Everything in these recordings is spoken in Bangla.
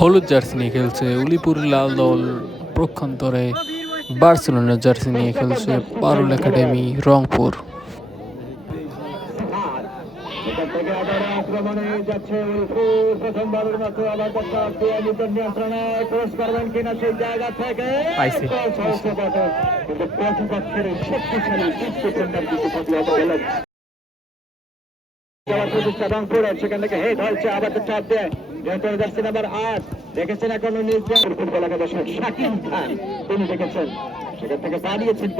হলুদ জার্সি নিয়ে খেলছে উলিপুর, লাল দল পক্ষান্তরে বার্সেলোনার জার্সি নিয়ে খেলছে পারুল একাডেমি রংপুর। আক্রমণে যাচ্ছে প্রথমবারের মতো আবার নিয়ন্ত্রণে ক্রস করবেন কিনা সেই জায়গা থেকে কিন্তু প্রতিপক্ষের শক্তিশালী সেখান থেকে হেড হয়েছে আবার চাপ দেয় নিয়ন্ত্রণে যাচ্ছে নাম্বার 8 দেখেছেন এখন ফুটবল একাদশের শাকিল খান তিনি দেখেছেন সেখান থেকে বাড়িয়েছেন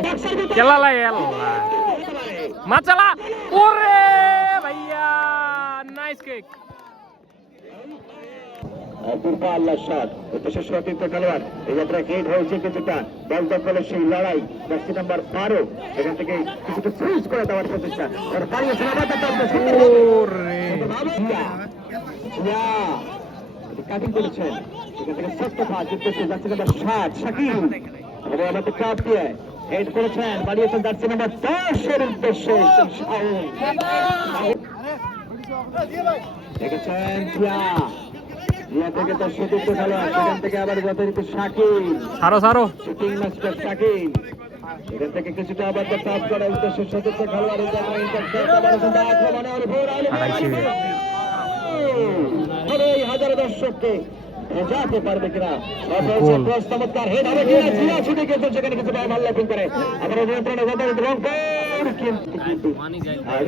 মাচালা ওরে ভাইয়া নাইস কিক আল্লাহ শট দেশের সতীর্থ খেলোয়াড় এই যাত্রা হেড হয়েছে কিছুটা দল দখলের সেই লড়াই জার্সি নাম্বার 12 এখান থেকে কিছুটা ফ্রিজ করে দেওয়ার প্রচেষ্টা কাটিং করেছেন এখান থেকে ছোট্ট পাস উদ্দেশ্যে জার্সি নাম্বার 7 শাকিল আমাদের চাপ দিয়ে হেড করেছেন বাড়িয়েছেন জার্সি নাম্বার 10 এর উদ্দেশ্যে দেখেছেন জিয়া থেকে তার সতীর্থ খেলোয়াড় সেখান থেকে আবার যথারীতি শাকিল শুটিং মাস্টার শাকিল এখান থেকে কিছুটা আবার টপ করার উদ্দেশ্যে সতীর্থ খেলোয়াড় হাজার দর্শককে ভেজাতে পারবে কিনা চমৎকার হেড হবে কিনা জিয়া ছুটে গেছে সেখানে কিছুটা ভালো করে আবার নিয়ন্ত্রণে রংপুর কিন্তু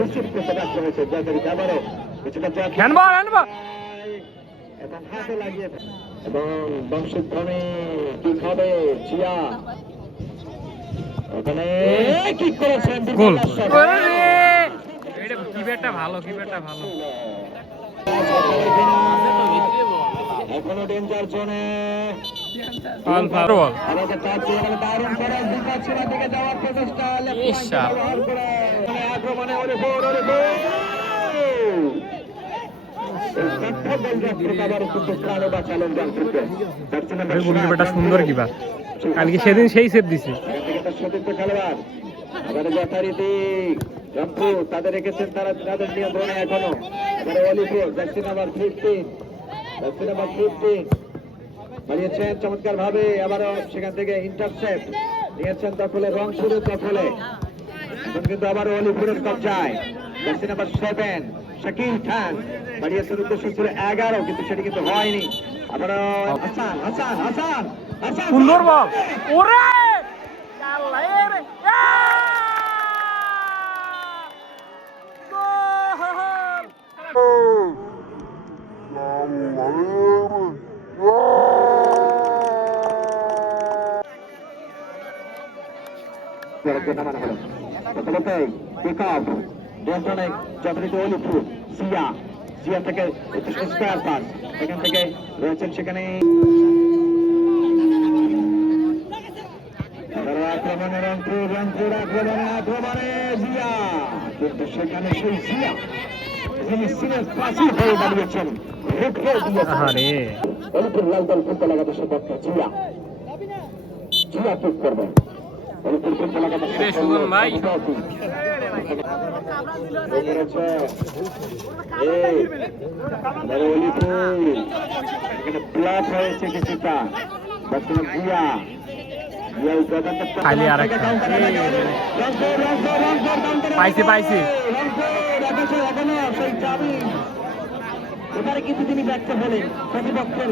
রিসিভ করতে ব্যর্থ হয়েছে যথারীতি আবারও কিছুটা এবং হাতে লাগিয়ে এবং বংশধ্বনি কি হবে জিয়া ওখানে কি করেছেন এখনো ডেঞ্জার জোনে দারুণ করে দিকে যাওয়ার প্রচেষ্টা আক্রমণে সুন্দর কিবা কালকে সেদিন সেই সেট দিছে খেলোয়াড় যথারীতি রংপুর তাদের রেখেছেন তারা তাদের নিয়ন্ত্রণে এখনো অলিপুর জার্সি নাম্বার 15 বাড়িয়েছেন চমৎকার ভাবে আবারও সেখান থেকে ইন্টারসেপ্ট নিয়েছেন দখলে রংপুরের দখলে এখন কিন্তু আবারও অলিপুরের কবজায় জার্সি নাম্বার 7 শাকিল খান বাড়িয়েছেন উদ্দেশ্য ছিল 11 কিন্তু সেটি কিন্তু হয়নি আবারও হাসান সুন্দর বল ওরে অলিপুর জিয়া থেকে স্কয়ার পাস এখান থেকে রয়েছেন সেখানে আক্রমণে রংপুর আক্রমণে জিয়া কিন্তু সেখানে সেই জিয়া যিনি সিনের পাশে হয়ে দাঁড়িয়েছেন অলিপুর লাল দল ফুটবল একাদশের পক্ষে জিয়া ঠিক করবেন অলিপুর ফুটবল একাদশের প্লাস হয়েছে কিছুটা জিয়া পাইছি এবারে কিন্তু তিনি ব্যর্থ হলেন প্রতিপক্ষের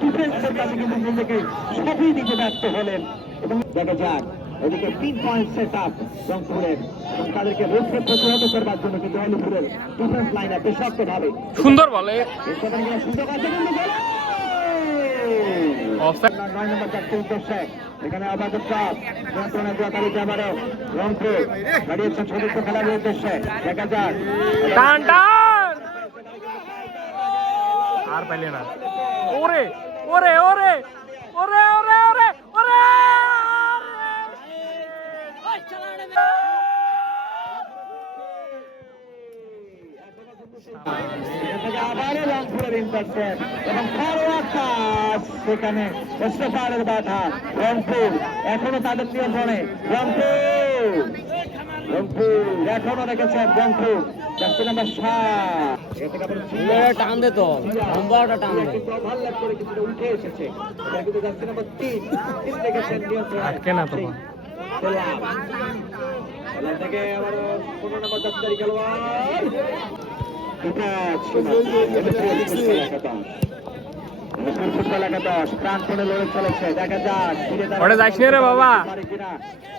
ডিফেন্সের কাছে কিন্তু নিজেকে সবই দিতে ব্যর্থ হলেন এবং দেখা যাক ওদিকে 3 পয়েন্ট সেট আপ রংপুরের এবং তাদেরকে রোধকে প্রতিহত করবার জন্য কিন্তু অলিপুরের ডিফেন্স লাইন আপে শক্ত ভাবে সুন্দর বলে সুযোগ আছে কিন্তু এখানে আবার রংপুর দাঁড়িয়েছেন সদস্য খেলার উদ্দেশ্যে দেখা যাক আর পাইলে না ওরে ওরে ওরে ওরে ওরে ওরে ওরে ইন্টারসেপ্ট এবং ফরওয়ার্ড পাস সেখানে স্টেফানের বাধা রংপুর এখনো তাদের নিয়ন্ত্রণে রংপুর এখনো রেখেছেন রংপুর জার্সি নাম্বার 7 টান দে তো লম্বাটা টান দে কিন্তু ওভারল্যাপ করে কিছুটা উঠে এসেছে এটা কিন্তু জার্সি নাম্বার 3 রেখেছেন নিয়ন্ত্রণে আটকে না তো খেলা থেকে আবারও 15 নম্বর জার্সি খেলোয়াড় এটা ফুটবল একাদশ প্রাণপণে লড়ে চলেছে দেখা যাক ওটা যাইস না রে বাবা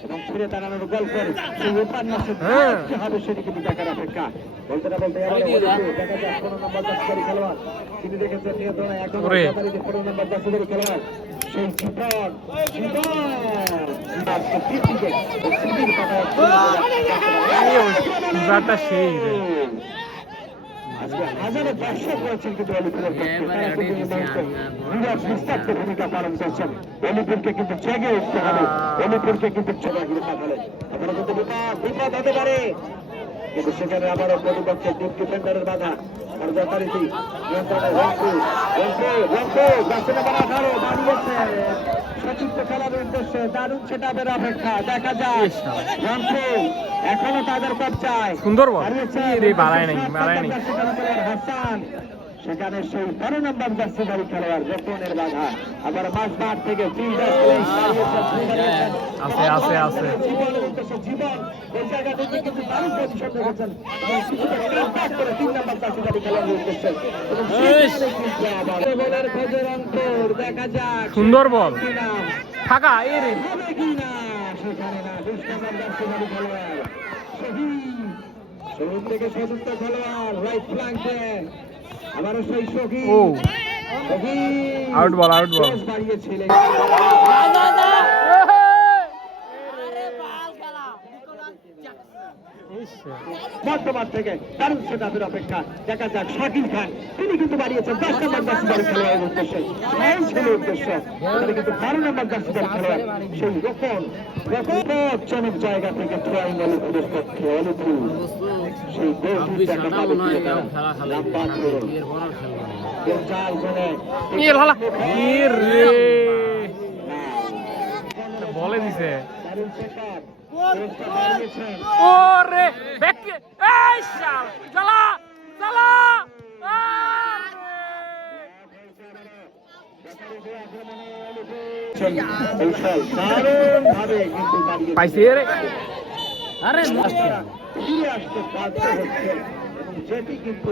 এবং ফিরে দাঁড়ানোর গল্পের সেই উপন্যাসে কি হবে সেদিকে দেখার অপেক্ষা বলতে না বলতে দেখা যাক 15 নম্বর জার্সি খেলোয়াড় তিনি দেখেছেন নিয়ন্ত্রণে একদম 15 নম্বর জার্সি খেলোয়াড় সেই জীবনটা সেই রে হাজারে দর্শক রয়েছেন কিন্তু অলিপুরের ভূমিকা পালন করছেন অলিপুরকে কিন্তু জেগে উঠতে হবে অলিপুরকে কিন্তু চোখাগুলো পাঠালেন আপনারা কিন্তু বিপদ হতে পারে কিন্তু সেখানে আবারও প্রতিপক্ষের ডিপ ডিফেন্ডারের বাধা আর যথারীতি নিয়ন্ত্রণে রংপুর জার্সি নাম্বার 18 দাঁড়িয়েছে সতীর্থ খেলার উদ্দেশ্যে দারুণ সেটাপের অপেক্ষা দেখা যায় রংপুর এখনো তাদের কবজায় সুন্দর বল রে বাড়ায় নাই হাসান সেখানে সেই 12 নম্বর জার্সিধারী খেলোয়াড় রোপনের বাধা আবার মাঝ মাঠ থেকে আছে জীবন এই জায়গা থেকে কিন্তু দারুণ পজিশন রেখেছেন 3 নম্বর জার্সিধারী খেলোয়াড়ের উদ্দেশ্যে বলের খোঁজে রংপুর দেখা যাক সুন্দর বল ফাঁকা এ রে হবে কিনা সেখানে না 20 নম্বর জার্সিধারী খেলোয়াড় শহীদ থেকে সতীর্থ খেলোয়াড় রাইট ফ্ল্যাঙ্কে আবারও সেই শহীদ আউট বল বাড়িয়েছিলেন বর্তমান থেকে দারুণ সেটাপের অপেক্ষা দেখা যাক শাকিল খান তিনি কিন্তু বাড়িয়েছেন 10 নম্বর জার্সিধারী খেলোয়াড়ের উদ্দেশ্যে ছিল উদ্দেশ্য কিন্তু 12 নম্বর জার্সিধারী খেলোয়াড় সেই রোপণজনক জায়গা থেকে থ্রোয়িং অলিপুরের পক্ষে অলিপুর সেই বলে দিছে দারুণ সেটআপ ওরে ব্যাক এই শাল চালা পাইছে রে আরে ফিরে আসতে বাধ্য হচ্ছে যেটি কিন্তু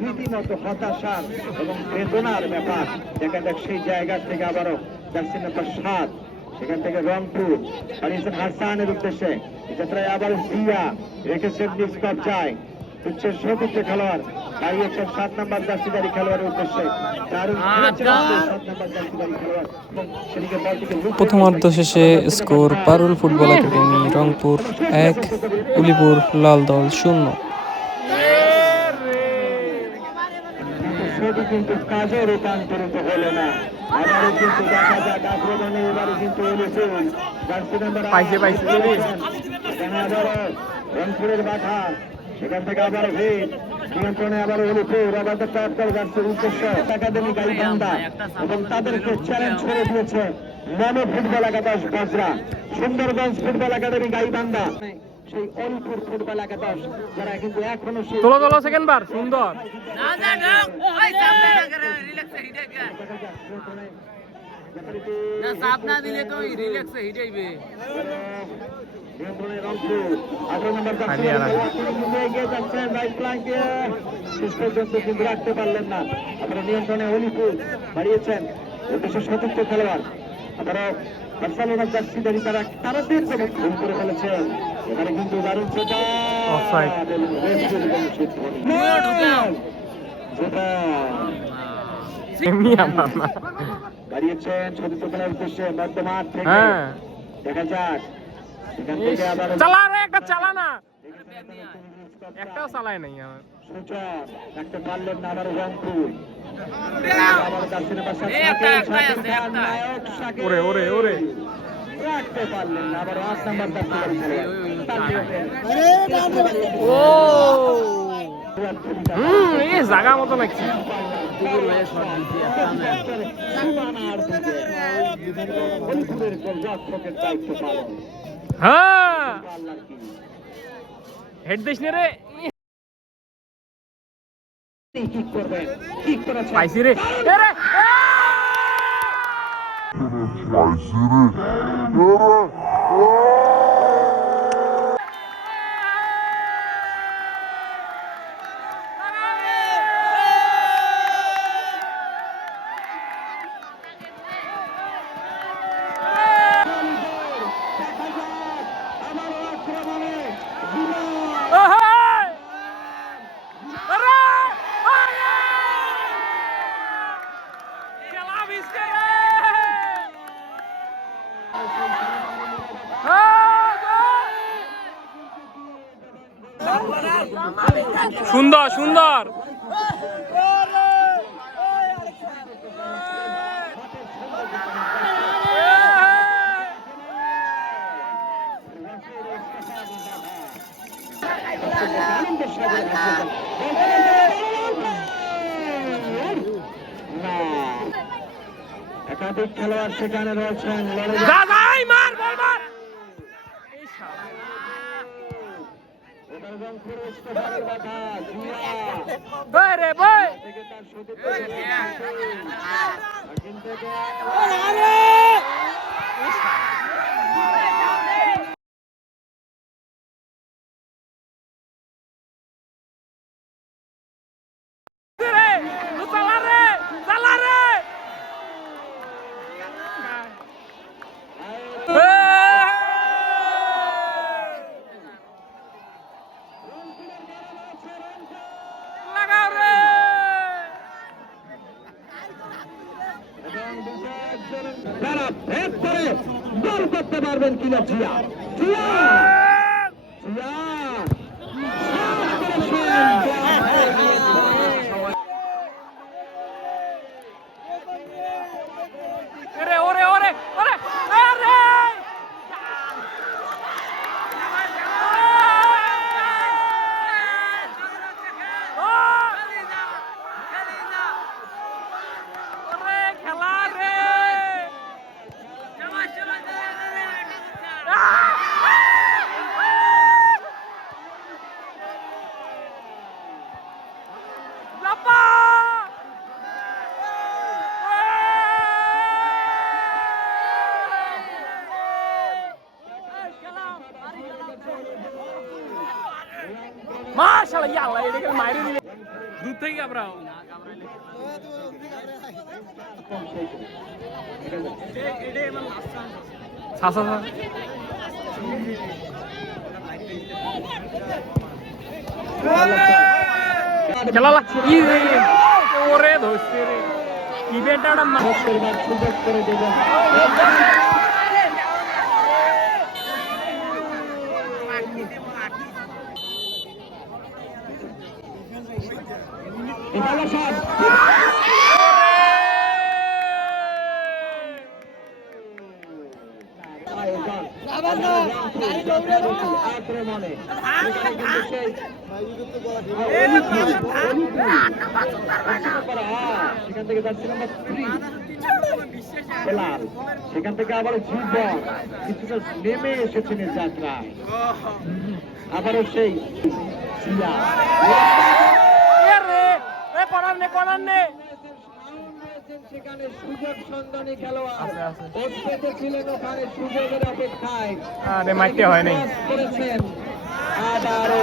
রীতিমতো হতাশার এবং বেদনার ব্যাপার দেখা যাক সেই জায়গা থেকে আবারও জার্সি নাম্বার 7 সেখান থেকে রংপুর বানিয়েছেন হাসানের উদ্দেশ্যে যাত্রায় আবার জিয়া রেখেছেন নিজ কবজায় হচ্ছে সতীর্থ খেলোয়াড় দাঁড়িয়েছেন 7 নম্বর জার্সিধারী খেলোয়াড়ের উদ্দেশ্যে দারুণ 7 নম্বর জার্সিধারী খেলোয়াড় এবং সেদিকে বলটিকে প্রথমার্ধ শেষে স্কোর পারুল ফুটবল একাডেমি রংপুর 1 উলিপুর লাল দল 0 সেটি কিন্তু কাজে রূপান্তরিত হলো না আবারও কিন্তু দেখা যাক আক্রমণে এবারে কিন্তু উলিপুর জার্সি নাম্বার পাইছে এখানে আবারও রংপুরের বাধা সেখান থেকে আবার ভিড় নিয়ন্ত্রণে আবার উলিপুর আবার ট্রাক্টর জার্সির উদ্দেশ্য একাডেমি গাইবান্ধা এবং তাদেরকে চ্যালেঞ্জ করে দিয়েছে মনো ফুটবল একাদশ বজরা সুন্দরগঞ্জ ফুটবল একাডেমি গাইবান্ধা সেই অলিপুর ফুটবল একাদশ যারা কিন্তু এখনো তোলো সেকেন্ড বার সুন্দর না চাপ না দিলে তো রিল্যাক্সে হিটাইবে নিয়ন্ত্রণে রংপুর 18 নম্বর এগিয়ে যাচ্ছেন রাইট ফ্ল্যাঙ্কে শেষ পর্যন্ত কিন্তু রাখতে পারলেন না আপনারা নিয়ন্ত্রণে অলিপুর বাড়িয়েছেন উদ্দেশ্যে সতীর্থ খেলোয়াড় আপনারা বার্সেলোনার জার্সিধারী তারা দীর্ঘ ভুল করে ফেলেছেন এখানে কিন্তু দারুণ সেটা বাড়িয়েছেন সতীর্থ খেলার উদ্দেশ্যে মধ্যমাঠ থেকে দেখা যাক এখান থেকে আবার চালা না একটাও চালায় নাই আমার সূচক রাখতে পারলেন না আবার রংপুর ওরে রাখতে পারলেন না আবার 8 নম্বর জায়গা মতো লাগছে তুকুর ভাইয়া শট দিচ্ছে একটা ম্যাচ সীমানার দিকে অলিপুরের গোলরক্ষকের দায়িত্ব পালন। হ্যাঁ আল্লাহর কি হেড দিস নে রে কি করবেন, কি করেছেন পাইছি রে এ রে আমারও আক্রমণে সুন্দর সুন্দর একাধিক খেলোয়াড় সেখানে রয়েছেন দাদাই মার বল মার বই রে বই রে চালা রে চালা রে লাগাও রে তারা ভেদ করে গোল করতে পারবেন কিনা জিয়া জিয়া জিয়া ওরে ওরে ওরে ওরে আরে ওরে খেলা রে লাপা মাশাআল্লাহ ইয়া আল্লাহ এটাকে মাইরে দিলে দূর থেকে আমরা সাসা খেলা ই ওরে ধরছে রে ইভেন্টটা সুযোগ করে দেবেন আক্রমণে সেখান থেকে যাচ্ছিলাম সেখান থেকে আবার জীবন কিছুটা নেমে এসেছেন যাত্রায় আবারও সেই সেখানে সুযোগ সন্ধানী খেলোয়াড় ছিলেন ওখানে সুযোগের অপেক্ষায় মাইতে হয় নাই করেছেন আবারও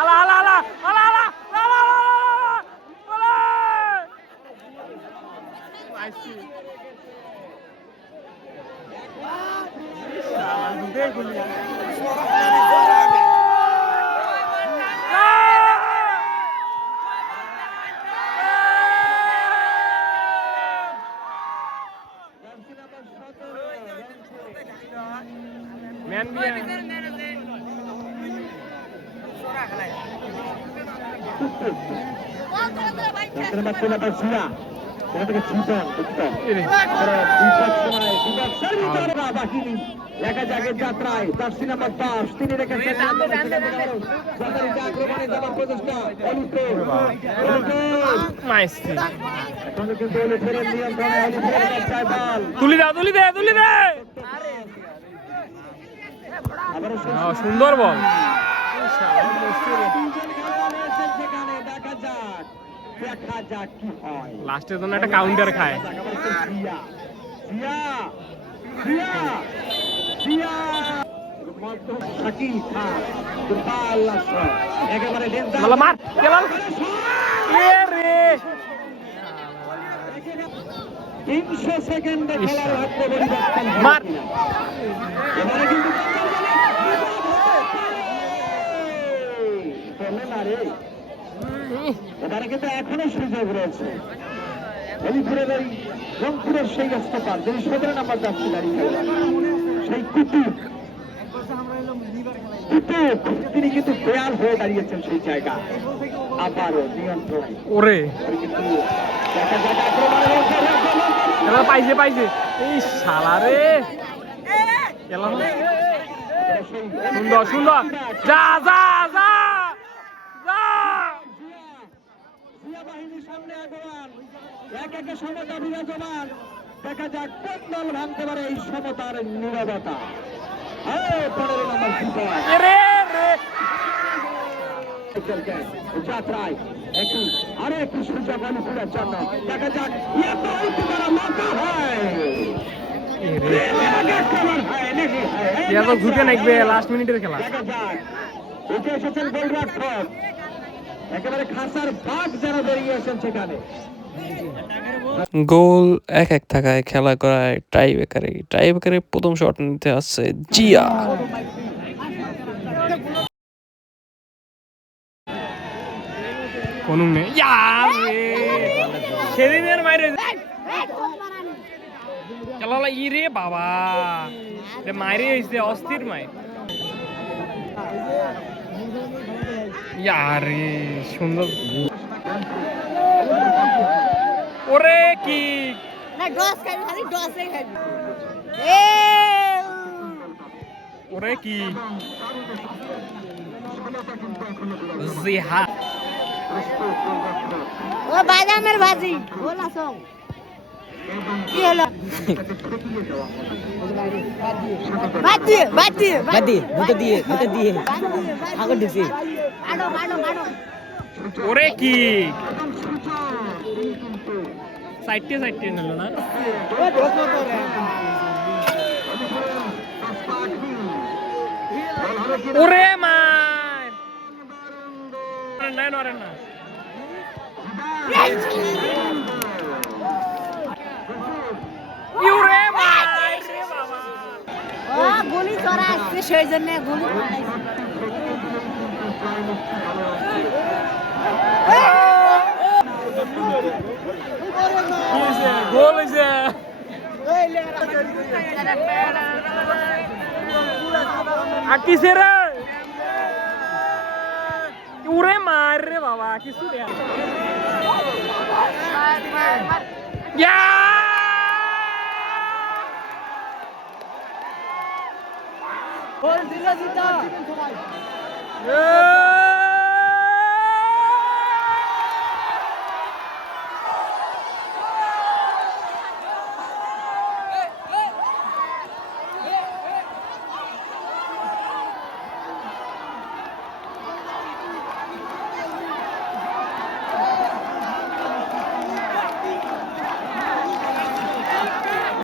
আলা আলা আলা আলা আলা সেখান থেকে জীবন উত্তম বাহিনী দেখা যাক এর যাত্রায় জার্সি নাম্বার 5 তিনি রেখেছেন আক্রমণে যাওয়ার প্রচেষ্টা কিন্তু অলিফেরের নিয়ন্ত্রণে অলিফেরের কাছে বল তুলি দে সুন্দর বল দেখা যাক কি হয় লাস্টের জন্য একটা কাউন্টার খায় একেবারে 300 সেকেন্ডে খেলার ভাগ্য পরিবর্তন এবারে কিন্তু এবারে কিন্তু এখনো সুযোগ রয়েছে হলিপুরের এই রংপুরের সেই স্টপার যিনি 17 নম্বর জার্সি দাঁড়িয়ে সেই কুতুব তিনি কিন্তু দেয়াল হয়ে দাঁড়িয়েছেন সেই জায়গা আবারও নিয়ন্ত্রণ ওরে কিন্তু দেখা যায় আক্রমণের পাইছে এই শালা রে সুন্দর যা বাহিনীর সামনে আগমন একে সমতা বিরাজমান দেখা যাক কোন দল ভাঙতে পারে এই সমতার নীরবতা 15 নম্বর যাত্রায় একটু সুযোগ অনুকূলের জন্য দেখা যাক ঘুরতে নাকবে লাস্ট মিনিটের খেলা দেখা যাক উঠে এসেছেন গোলরক্ষক একেবারে খাসার ভাগ যারা বেরিয়ে এসেছেন সেখানে গোল 1-1 থাকায় খেলা করায় টাই ব্রেকারে প্রথম শট নিতে আসছে জিয়া কোন নেই সেদিনের মাইরে খেলা রে বাবা মাইরে হয়েছে অস্থির মাই ইয়ারে সুন্দর ওরে কি ওরে কি জিহা ও বাদামের ভাজি বলা সব কি হলো বাদ দিয়ে আগো ঢুকছি মারো ওরে কি সাইডে নিল না ওরে মার না ইউরে মার রে বাবা ও গুলি চড়া আসছে সেই জন্য গুলি গোল হইছে আকিছে রে উরে মার রে বাবা কিছু দেয়া ইয়া গোল দিল জিতা